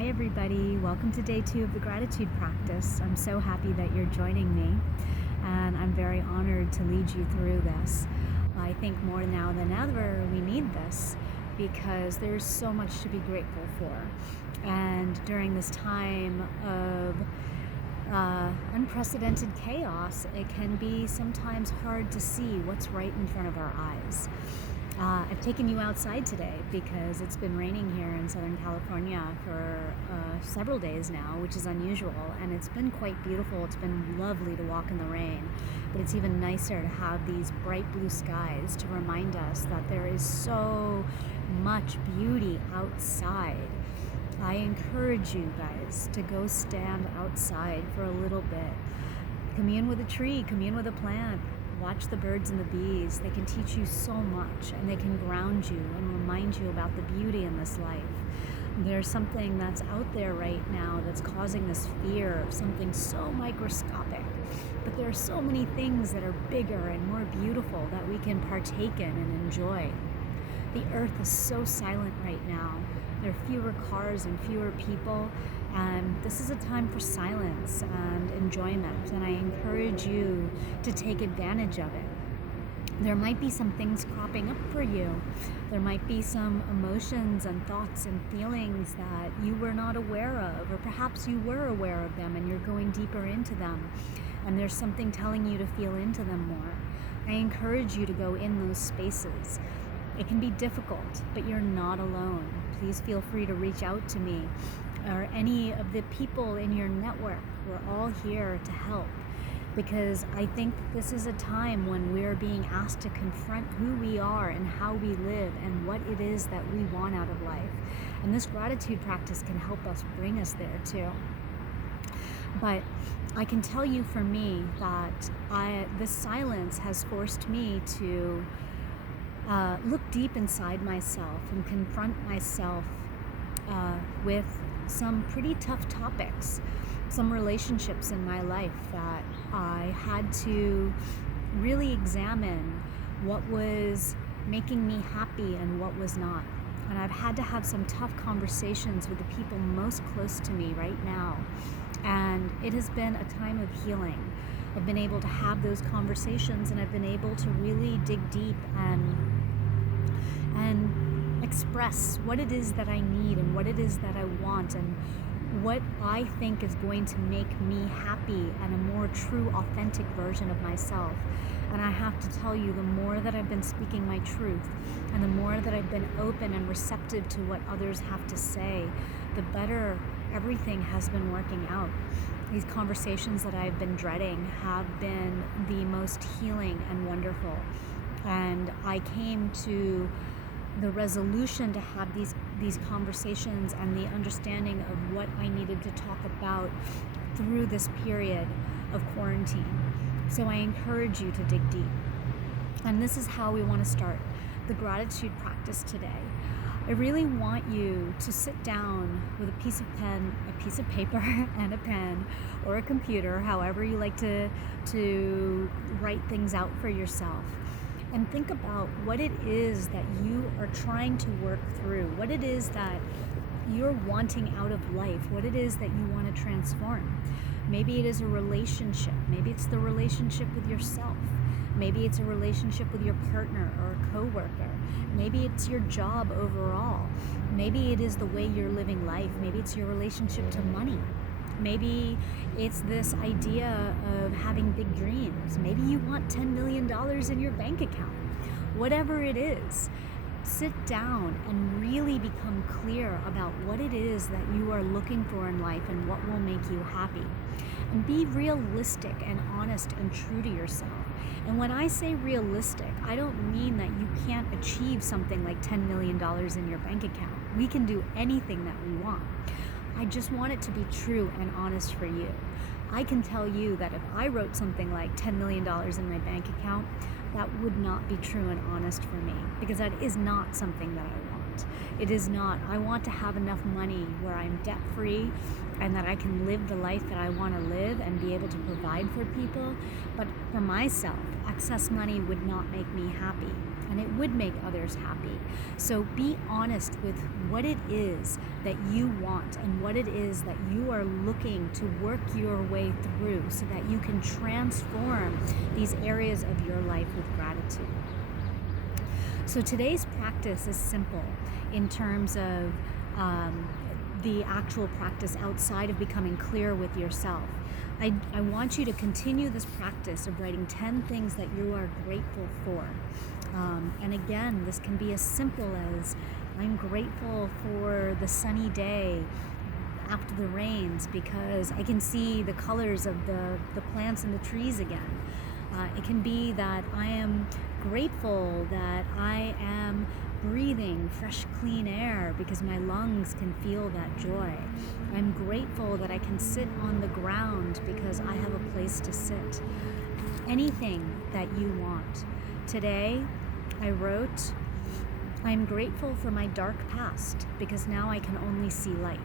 Hi, everybody. Welcome to day 2 of the gratitude practice. I'm so happy that you're joining me, and I'm very honored to lead you through this. I think more now than ever, we need this because there's so much to be grateful for. And during this time of unprecedented chaos, it can be sometimes hard to see what's right in front of our eyes. I've taken you outside today because it's been raining here in Southern California for several days now, which is unusual, and it's been quite beautiful. It's been lovely to walk in the rain, but it's even nicer to have these bright blue skies to remind us that there is so much beauty outside. I encourage you guys to go stand outside for a little bit. Commune with a tree, commune with a plant. Watch the birds and the bees. They can teach you so much, and they can ground you and remind you about the beauty in this life. There's something that's out there right now that's causing this fear of something so microscopic. But there are so many things that are bigger and more beautiful that we can partake in and enjoy. The earth is so silent right now. There are fewer cars and fewer people, and this is a time for silence and enjoyment, and I encourage you to take advantage of it. There might be some things cropping up for you. There might be some emotions and thoughts and feelings that you were not aware of, or perhaps you were aware of them and you're going deeper into them, and there's something telling you to feel into them more. I encourage you to go in those spaces. It can be difficult, but you're not alone. Please feel free to reach out to me or any of the people in your network. We're all here to help, because I think this is a time when we're being asked to confront who we are and how we live and what it is that we want out of life. And this gratitude practice can help us bring us there too. But I can tell you for me that this silence has forced me to look deep inside myself and confront myself with some pretty tough topics, some relationships in my life that I had to really examine what was making me happy and what was not. And I've had to have some tough conversations with the people most close to me right now. And it has been a time of healing. I've been able to have those conversations, and I've been able to really dig deep and express what it is that I need and what it is that I want and what I think is going to make me happy and a more true, authentic version of myself. And I have to tell you, the more that I've been speaking my truth and the more that I've been open and receptive to what others have to say, the better everything has been working out. These conversations that I've been dreading have been the most healing and wonderful. And I came to the resolution to have these conversations and the understanding of what I needed to talk about through this period of quarantine. So I encourage you to dig deep. And this is how we want to start the gratitude practice today. I really want you to sit down with a piece of paper and a pen, or a computer, however you like to write things out for yourself. And think about what it is that you are trying to work through, what it is that you're wanting out of life, what it is that you want to transform. Maybe it is a relationship. Maybe it's the relationship with yourself. Maybe it's a relationship with your partner or a coworker. Maybe it's your job overall. Maybe it is the way you're living life. Maybe it's your relationship to money. Maybe it's this idea of having big dreams. Maybe you want $10 million in your bank account. Whatever it is, sit down and really become clear about what it is that you are looking for in life and what will make you happy. And be realistic and honest and true to yourself. And when I say realistic, I don't mean that you can't achieve something like $10 million in your bank account. We can do anything that we want. I just want it to be true and honest for you. I can tell you that if I wrote something like $10 million in my bank account, that would not be true and honest for me, because that is not something that I want. not. It is not, I want to have enough money where I'm debt free and that I can live the life that I want to live and be able to provide for people. But for myself, excess money would not make me happy, and it would make others happy. So be honest with what it is that you want and what it is that you are looking to work your way through so that you can transform these areas of your life with gratitude. So today's practice is simple in terms of the actual practice outside of becoming clear with yourself. I want you to continue this practice of writing 10 things that you are grateful for. And again, this can be as simple as, I'm grateful for the sunny day after the rains because I can see the colors of the plants and the trees again. It can be that I am grateful that I am breathing fresh, clean air because my lungs can feel that joy. I'm grateful that I can sit on the ground because I have a place to sit. Anything that you want. Today, I wrote, I'm grateful for my dark past because now I can only see light.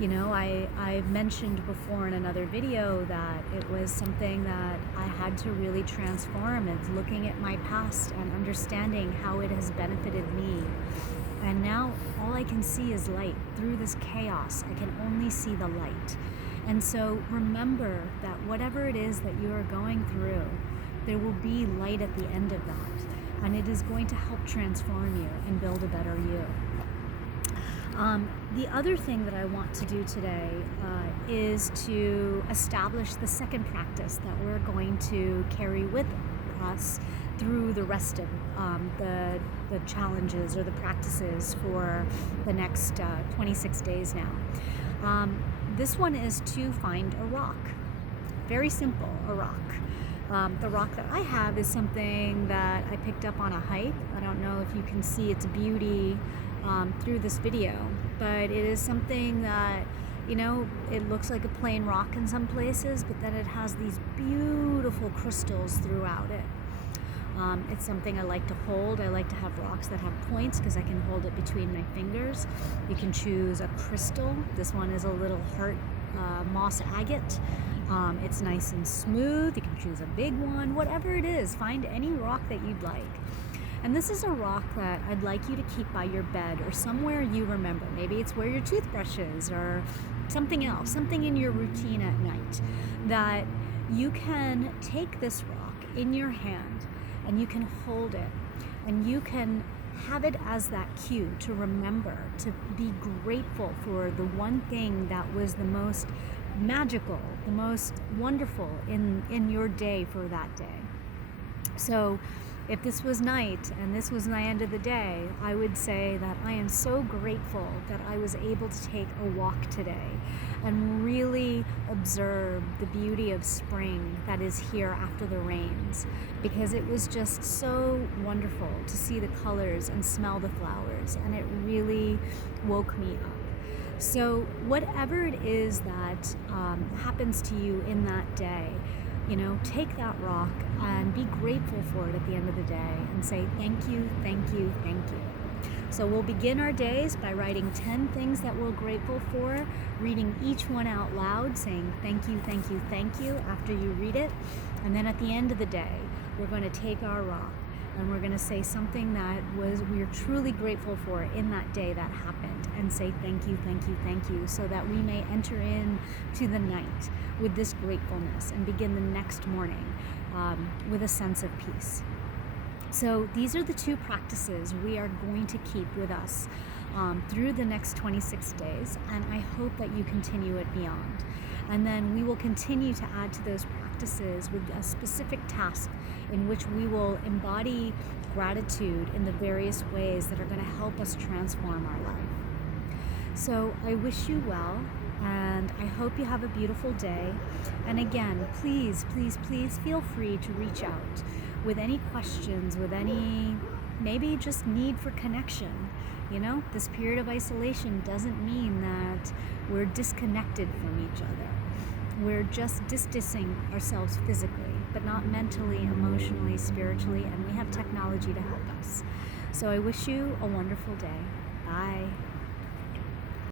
You know, I've mentioned before in another video that it was something that I had to really transform, is looking at my past and understanding how it has benefited me. And now all I can see is light. Through this chaos, I can only see the light. And so remember that whatever it is that you are going through, there will be light at the end of that. And it is going to help transform you and build a better you. The other thing that I want to do today is to establish the second practice that we're going to carry with us through the rest of the challenges or the practices for the next 26 days now. This one is to find a rock. Very simple, a rock. The rock that I have is something that I picked up on a hike. I don't know if you can see its beauty through this video, but it is something that, you know, it looks like a plain rock in some places, but then it has these beautiful crystals throughout it. It's something I like to hold. I like to have rocks that have points because I can hold it between my fingers. You can choose a crystal. This one is a little heart moss agate. It's nice and smooth. You can choose a big one. Whatever it is, find any rock that you'd like. And this is a rock that I'd like you to keep by your bed or somewhere you remember. Maybe it's where your toothbrush is or something else, something in your routine at night, that you can take this rock in your hand and you can hold it and you can have it as that cue to remember, to be grateful for the one thing that was the most magical, the most wonderful in your day for that day. So if this was night and this was the end of the day, I would say that I am so grateful that I was able to take a walk today and really observe the beauty of spring that is here after the rains, because it was just so wonderful to see the colors and smell the flowers, and it really woke me up. So whatever it is that happens to you in that day, you know, take that rock and be grateful for it at the end of the day and say thank you, thank you, thank you. So we'll begin our days by writing 10 things that we're grateful for, reading each one out loud, saying thank you, thank you, thank you after you read it. And then at the end of the day, we're going to take our rock and we're going to say something that we're truly grateful for in that day that happened, and say thank you, thank you, thank you, so that we may enter into the night with this gratefulness and begin the next morning with a sense of peace. So these are the two practices we are going to keep with us through the next 26 days, and I hope that you continue it beyond. And then we will continue to add to those practices with a specific task in which we will embody gratitude in the various ways that are going to help us transform our life. So I wish you well, and I hope you have a beautiful day. And again, please, please, please feel free to reach out with any questions, with any maybe just need for connection. You know, this period of isolation doesn't mean that we're disconnected from each other. We're just distancing ourselves physically, but not mentally, emotionally, spiritually, and we have technology to help us. So I wish you a wonderful day. Bye.